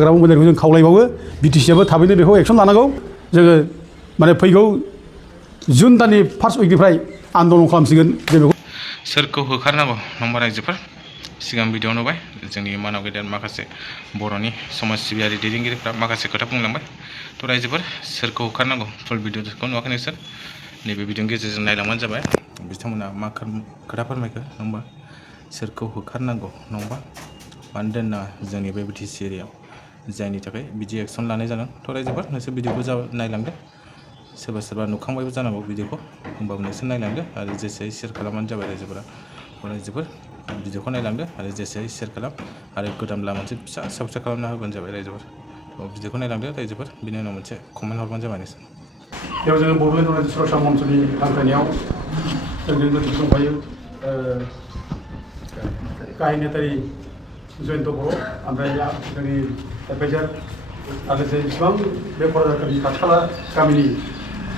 हाग्रा बंग्राखौ जों खावलायबावो बिटिसिआबो थाबैनो बेखौ एक्सन लानांगौ जोङो माने फैगौ जुन दाननि फार्स्ट उइकनिफ्राय आन्दलन खालामसिगोन जों बेखौ सोरखौ होखारनांगौ नंबा रायजोफोर सिगां भिडिअ नुबाय जोंनि मानाव गेदेर माखासे बर'नि समाज सिबियारि दैदेनगिरिफ्रा माखासे खोथा बुंलांबाय थ' रायजोफोर सोरखौ होखारनांगौ फुल भिडिअखौ नुवाखै नोंसोर नैबे भिडिअनि गेजेरजों नायलांबानो जाबाय बिथांमोना मा खोथा फोरमायखो नंबा सोरखौ होखारनांगौ नंबा मानो दोननाङा जोंनि बे बिटिसि एरियायाव जायनि थाखाय बिदि एक्सन लानाय जादों थ' रायजोफोर नोंसोर भिडिअखौ नायलांदो सोरबा सोरबा नुखांबायबो जानांगौ भिडिअखौ होमबाबो नोंसोर नायलांदो आरो जेसे शेयार खालामबानो जाबाय रायजोफोर भिडिअखौ नायलांदो आरो जेसे शेयार खालाम आरो गोदानब्ला मोनसे फिसा साबस्क्राइब खालामना होबानो जाबाय रायजोफोर भिडिअखौ नायलांदो रायजोफोर बिनि उनाव मोनसे कमेन्ट हरबानो जाबाय नोंसोर बेयाव जोङो बड'लेण्ड रायजो सुरक्षा मन्चनि हांख्रायनायाव जोंजों लोगोसे दंफायो गाहाय नेतारि जयन्त बर' ओमफ्राय जोंनि एडभाइजार आरो जेसेबां बे क'क्राझारनि खाथि खाला गामिनि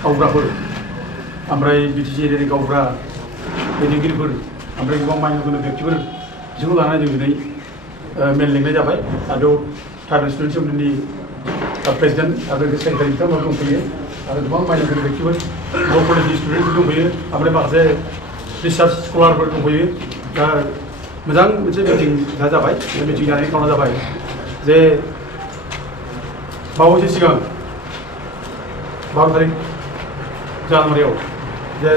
गावबुराफोर ओमफ्राय बिटिसि एरियानि गावबुरा दैदेनगिरिफोर ओमफ्राय गोबां मानगोनां गोनां व्यक्तिफोर बिसोरखौ लानानै जों दिनै मेल लिंनाय जाबाय आरो ट्राइबेल स्टुडेन्टस इउनियननि प्रेसिडेन्ट आरो सेक्रेटारि बिथांमोना दंफैयो आरो गोबां मानगोनां गोनां व्यक्तिफोर ल' कलेजनि स्टुडेन्टफोर दंफैयो ओमफ्राय माखासे रिसार्च स्कलारफोर दंफैयो दा मोजां मोनसे मिटिं जाबाय बे मिटिं जानायनि खारना जाबाय जे बावैसो सिगां 12 तारिख जानुवारियाव जे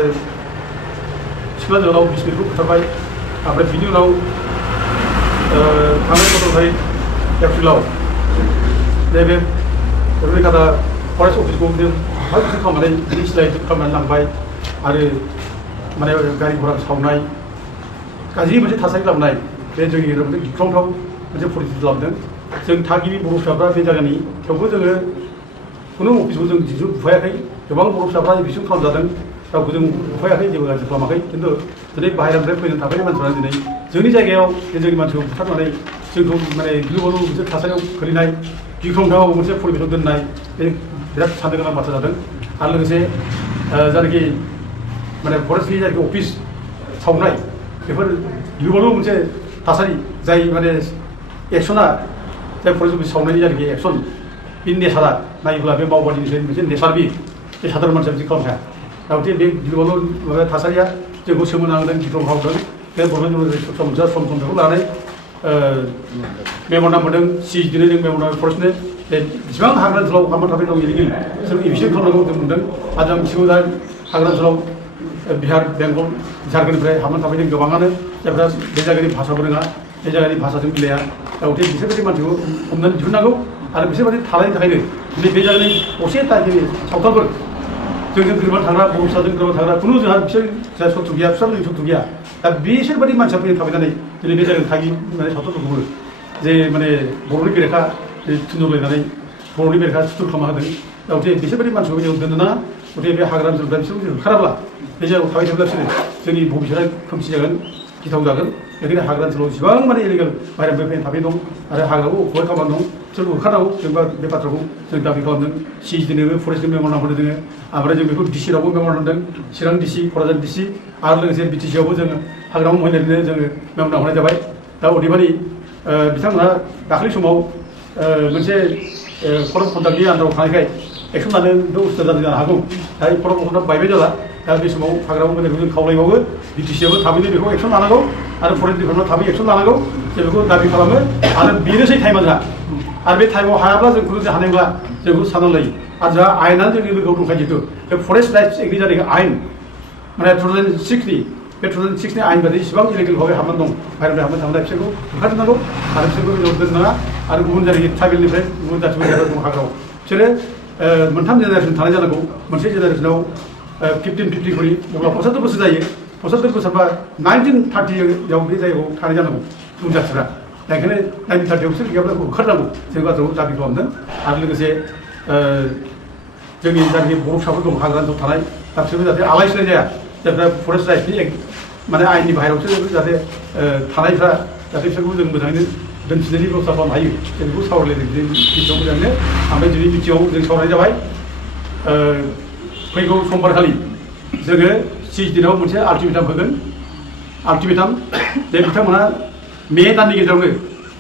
सिख्ला जोहोलाव बिस्मिखौ बुथारबाय ओमफ्राय बिनि उनाव थांनाय 17 तारिख एप्रिलाव बे रैखाथा फरेस्ट अफिसखौ जों फाइभ खालामनानै डिसलाइट खालामनानै लांबाय आरो माने गारि घोड़ा सावनाय गाज्रि मोनसे थासारि लाबोनाय बे जोंनि गेजेराव मोनसे गिख्रंथाव मोनसे परिस्थिति लाबोदों जों थागिबि बर' फिसाफ्रा बे जायगानि थेवबो जोङो खुनु अफिसखौ जों दिन्थिनो बुफायाखै गोबां बर' फिसाफ्रा एबसुं खालामजादों रावखौ जों बुफायाखै जेबो गाज्रि खालामाखै खिन्थु दिनै बाहेरानिफ्राय फैनानै थाफैनाय मानसिफ्रा दिनै जोंनि जायगायाव जोंनि मानसिखौ बुथारनानै जोंखौ माने गिलु-बालु मोनसे थासारियाव खोलैनाय गिख्रंथाव मोनसे परिबेसाव दोननाय बे बिराद साननो गोनां बाथ्रा जादों आरो लोगोसे जायनाखि माने फरेस्टनि जायनाखि अफिस सावनाय बेफोर गिलु-बालु मोनसे थासारि जाय माने एक्सना जाय फरेस्ट अफिस सावनायनि जायनाखि एक्सन बे नेचारा नायोब्ला बे मावबादिनिफ्राय मोनसे नेचार बे साधारन मानसिया बिदि खालामनो हाया दा गथे बे गिलु-बालु माबा थासारिया जोंखौ सोमोनांदों गिख्रंथाव होदों बे बड'लेण्ड सम सम बेखौ लानानै मेम'रेन्डाम होदों दिनै जों मेम'रेन्डाम फरेस्टनो जेसेबां हाग्रा ओनसोलाव हाबनानै थाफैनाय दं इलिगेल जों एबसुं खालामनांगौ जों मोनदों आरो जों मिथिगौ दा हाग्रा ओनसोलाव बिहार बेंगल झारखन्डनिफ्राय हाबनानै थाफैदों गोबाङानो जायफ्रा बे जायगानि भाषाबो रोङा बे जायगानि भाषाजों मिलाया दा गथे बिसोरबायदि मानसिखौ हमनानै दिहुननांगौ आरो बिसोरबायदि थानायनि थाखायनो दिनै बे जायगानि असे थागिबि सावथालफोर जोंजों गोरोबनानै थाग्रा बर' फिसाजों गोरोबनानै थाग्रा खुनु जोंहा बिसोर सत्तु गैया बिसोरजों सत्तु गैया दा बिसोरबायदि मानसिया फैनानै थाफैनानै दिनै बे जायगानि थागिबि माने सावथालफोरखौबो जे माने बर'नि बेरेखा थुनजलायनानै बर'नि बेरेखा सुथुर खालामना होदों दा गथे बिसोरबायदि मानसिखौ जों दोननो नाङा गथे बे हाग्रा ओनसोलनिफ्राय बिसोरखौ जों होखाराब्ला बे जायगायाव थाबाय थाब्ला बिसोरो जोंनि भबिष्यता खोमसि जागोन गिथाव जागोन बेनिखायनो हाग्रा ओनसोलाव जेसेबां माने इलिगेल बाहेरानिफ्राय फैनानै थाफैनाय दं आरो हाग्राखौ अफाय खालामनानै दं बिसोरखौ होखारनांगौ जेनेबा बे बाथ्राखौ जों दाबि खालामदों दिनैबो फरेस्टनि मेम'रेन्डाम होदों जोङो ओमफ्राय जों बेखौ डिसिआवबो मेम'रेन्डाम होदों चिरां डिसि क'क्राझार डिसि आरो लोगोसे बिटिसिआवबो जोङो हाग्रामा महिलारिनो जोङो मेम'रेन्डाम होनाय जाबाय दा अदेबानि बिथांमोनहा दाखालि समाव मोनसे कर्ट अफ कन्डाक्टनि आन्दाराव थानायखाय एक्सन लानो उसुबिदा जादों जानो हागौ दा कर्ट अफ कन्डाक्ट बायबाय जाला दा बे समाव हाग्रामा महिलारिखौ जों खावलायबावो बिटिसिआबो थाबैनो बेखौ एक्सन लानांगौ आरो फरेस्ट डिपार्टमेन्टआ थाबै एक्सन लानांगौ जों बेखौ दाबि खालामो आरो बेनोसै टाइमा जोंहा आरो बे टाइमाव हायाब्ला जों खुनु हानाय नंला जों बेखौ साननानै लायो आरो जोंहा आयेनानो जोंनि लोगोआव दंखायो जिहेतु बे फरेस्ट राइट्स एक्टनि जानाय आयेन माने 2006नि बे 2006नि आयेन बायदि इसेबां इलिगेल भाबै हाबनानै दं बाहेरानिफ्राय हाबनानै थांनाय बिसोरखौ होखारजोबनांगौ आरो बिसोरखौ दोननाङा आरो गुबुन जायगानि ट्राइबेलनिफ्राय गुबुन जाथिफोर दं हाग्रायाव बिसोरो मोनथाम जेनेरेसन थानाय जानांगौ मोनसे जेनेरेसनाव 1550 खरि अब्ला 75 बोसोर जायो 75 बोसोरबा 1930आव बे जायगायाव थानाय जानांगौ गुबुन जाथिफ्रा दा ओंखायनो 1930आव बिसोर गैयाब्ला होखारनांगौ जों बाथ्राखौ दाबि खालामदों आरो लोगोसे जोंनि जायगानि बर' फिसाफोर दं हाग्रा ओनसोलाव थानाय दा बिसोरबो जाहाथे आलाय सिलाय जाया जायफ्रा फरेस्ट राइट्सनि माने आयेननि बाहेरायावसो जाहाथे थानायफ्रा जाहाथे बिसोरखौ जों मोजाङैनो दोनफिननायनि बेबस्था खालामनो हायो जों बेखौ सावरायलायदों दिनै मिथियाव मोजाङैनो ओमफ्राय दिनै मिथियाव जों सावरायनाय जाबाय फैगौ समबारखालि जोङो दिनाव मोनसे आल्टिमेटाम होगोन आल्टिमेटाम जे बिथांमोना मे दाननि गेजेरावनो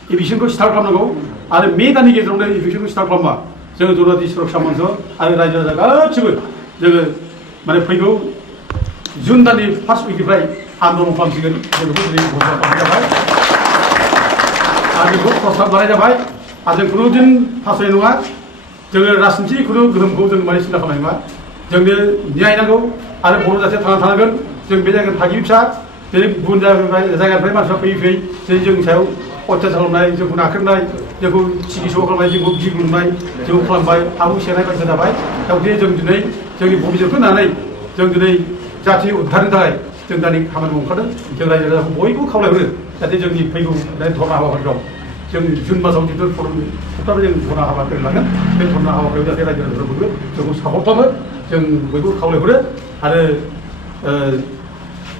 이 미션खौ 스타र्ट खालामनांगौ आरो मे दाननि गेजेरावनो 이 मिशनखौ स्टार्ट खालामबा जोङो जरहाटी सुरक्षा मंच आरो रायजो राजा गासिबो जोङो माने फैगौ जुन दाननि फार्स्ट उइकनिफ्राय आन्दलन खालामसिगोन जों बेखौ दिनै घोषणा खालामनाय जाबाय आरो बेखौ प्रस्ताब लानाय जाबाय आरो जों खुनु दिन फासयनाय नङा जोङो राजनिथि खुनु गोहोमखौ जों माने सिन्था खालामनाय नङा जोंनो न्याय नांगौ आरो बर' जाथिया थांना थानांगोन जों बे जायगानि थागिबि फिसा जेरै गुबुन जायगानिफ्राय मानसिफ्रा फैयै फैयै जेरै जोंनि सायाव अत्याचार खालामनाय जोंखौ नाख्रेबनाय जोंखौ सिगिस' खालामनाय जोंखौ गिग्लुंनाय जोंखौ खालामबाय हाबु सेनाय बायदिसिना जाबाय दा गथिखे जों दिनै जोंनि भबिसतखौ नायनानै जों दिनै जाथि उद्धारनि थाखाय जों दानि खामानि मावखादों जों रायजो राजाखौ बयबो खावलायहरो जाहाथे जोंनि फैगौ धर्ना हाबाफारियाव जों जुन मासाव जिथु सप्ताहै जों धर्ना हाबाफारि लागोन बे धर्ना हाबाफारियाव जाहाथे रायजो राजाफोरा बयबो जोंखौ सापर्ट खालामो जों बयबो खावलायहरो आरो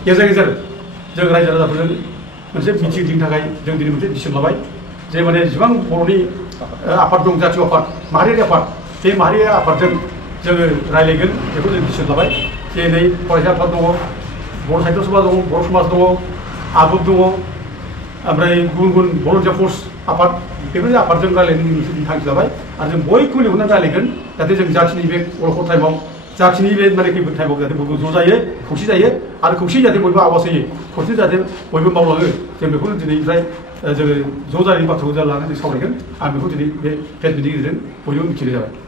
गेजेर गेजेर जों रायजो राजाफोरजों मोनसे मिथिंनि थाखाय जों दिनै मोनसे डिसिसन लाबाय जे माने जेसेबां बर'नि आफाद दं जातीय आफाद माहारियारि आफाद बे माहारियारि आफादजों जोङो रायज्लायगोन बेखौ जों डिसिसन लाबाय जे नै फरायसा आफाद दङ बर' साहित्य सभा दङ बर' समाज दङ आबुब दङ ओमफ्राय गुबुन गुबुन भलन्टियार फर्स आफाद बेफोरनि आफादजों रायज्लायनो मोनसे थांखि लाबाय आरो जों बयखौबो लिंहरनानै रायज्लायगोन जाहाथे जों जाथिनि बे अलखद टाइमाव जाथिनि बे माने खैफोद टाइमाव जाहाथे बयबो ज' जायो खौसे जायो आरो खौसे जाहाथे बयबो आवाज होयो खौसे जाहाथे बयबो मावलाङो जों बेखौनो दिनैनिफ्राय जोङो ज' जानायनि बाथ्राखौ लानानै जों सावरायगोन आं बेखौ दिनै बे प्रेस मिटनि गेजेरजों बयबो मिथिनाय जाबाय